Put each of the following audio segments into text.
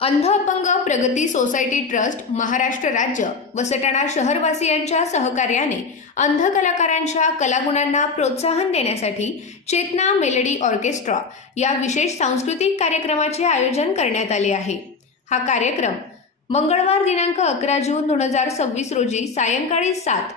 अंध अपंग प्रगती सोसायटी ट्रस्ट महाराष्ट्र राज्य व सटाणा शहरवासियांच्या सहकार्याने अंध कलाकारांच्या कलागुणांना प्रोत्साहन देण्यासाठी चेतना मेलडी ऑर्केस्ट्रा या विशेष सांस्कृतिक कार्यक्रमाचे आयोजन करण्यात आले आहे। हा कार्यक्रम मंगळवार दिनांक 11 जून 2026 रोजी सायंकाळी 7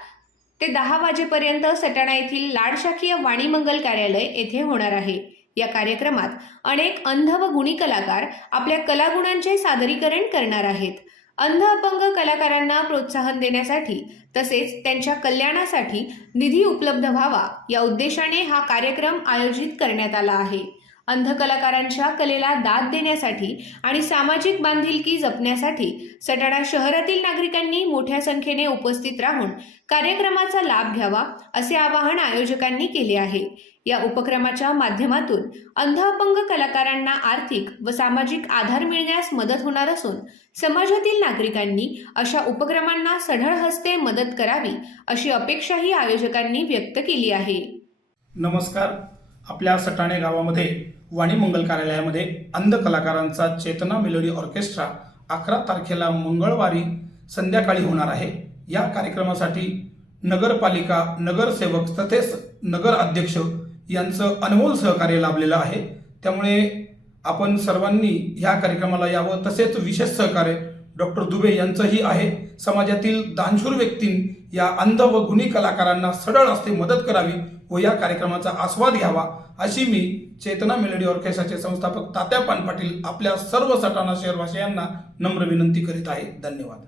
ते 10 वाजेपर्यंत सटाणा येथील लाडशाखीय वाणी मंगल कार्यालय येथे होणार आहे। या कार्यक्रमात अनेक अंध व गुणी कलाकार आपल्या कलागुणांचे सादरीकरण करणार आहेत। अंध अपंग कलाकारांना प्रोत्साहन देण्यासाठी तसेच त्यांच्या कल्याणासाठी निधी उपलब्ध व्हावा या उद्देशाने हा कार्यक्रम आयोजित करण्यात आला आहे। अंध कलाकारांच्या कलेला दाद देण्यासाठी आणि सामाजिक बांधिलकी जपण्यासाठी सटाणा शहरातील नागरिकांनी मोठ्या संख्येने उपस्थित राहून कार्यक्रमाचा लाभ घ्यावा असे आवाहन आयोजकांनी केले आहे। या उपक्रमाच्या माध्यमातून अंध अपंग कलाकारांना आर्थिक व सामाजिक आधार मिळण्यास मदत होणार असून समाजातील नागरिकांनी अशा उपक्रमांना सढळ हस्ते मदत करावी अशी अपेक्षाही आयोजकांनी व्यक्त केली आहे। नमस्कार। आपल्या सटाणे गावामध्ये वाणी मंगल कार्यालयामध्ये अंध कलाकारांचा चेतना मेलोडी ऑर्केस्ट्रा 11 तारखेला मंगळवारी संध्याकाळी होणार आहे। या कार्यक्रमासाठी नगरपालिका, नगरसेवक तसेच नगर अध्यक्ष यांचं अनमोल सहकार्य लाभलेलं आहे। त्यामुळे आपण सर्वांनी या कार्यक्रमाला यावं। तसेच विशेष सहकार्य डॉक्टर दुबे यांचंही आहे। समाजातील दानशूर व्यक्तींनी या अंध व गुणी कलाकारांना सढळ हस्ते मदत करावी व या कार्यक्रमाचा आस्वाद घ्यावा अशी मी चेतना मेलोडी ऑर्केस्ट्राचे संस्थापक तात्या पान पाटील आपल्या सर्व सटाणा शहरवासियांना नम्र विनंती करीत आहे। धन्यवाद।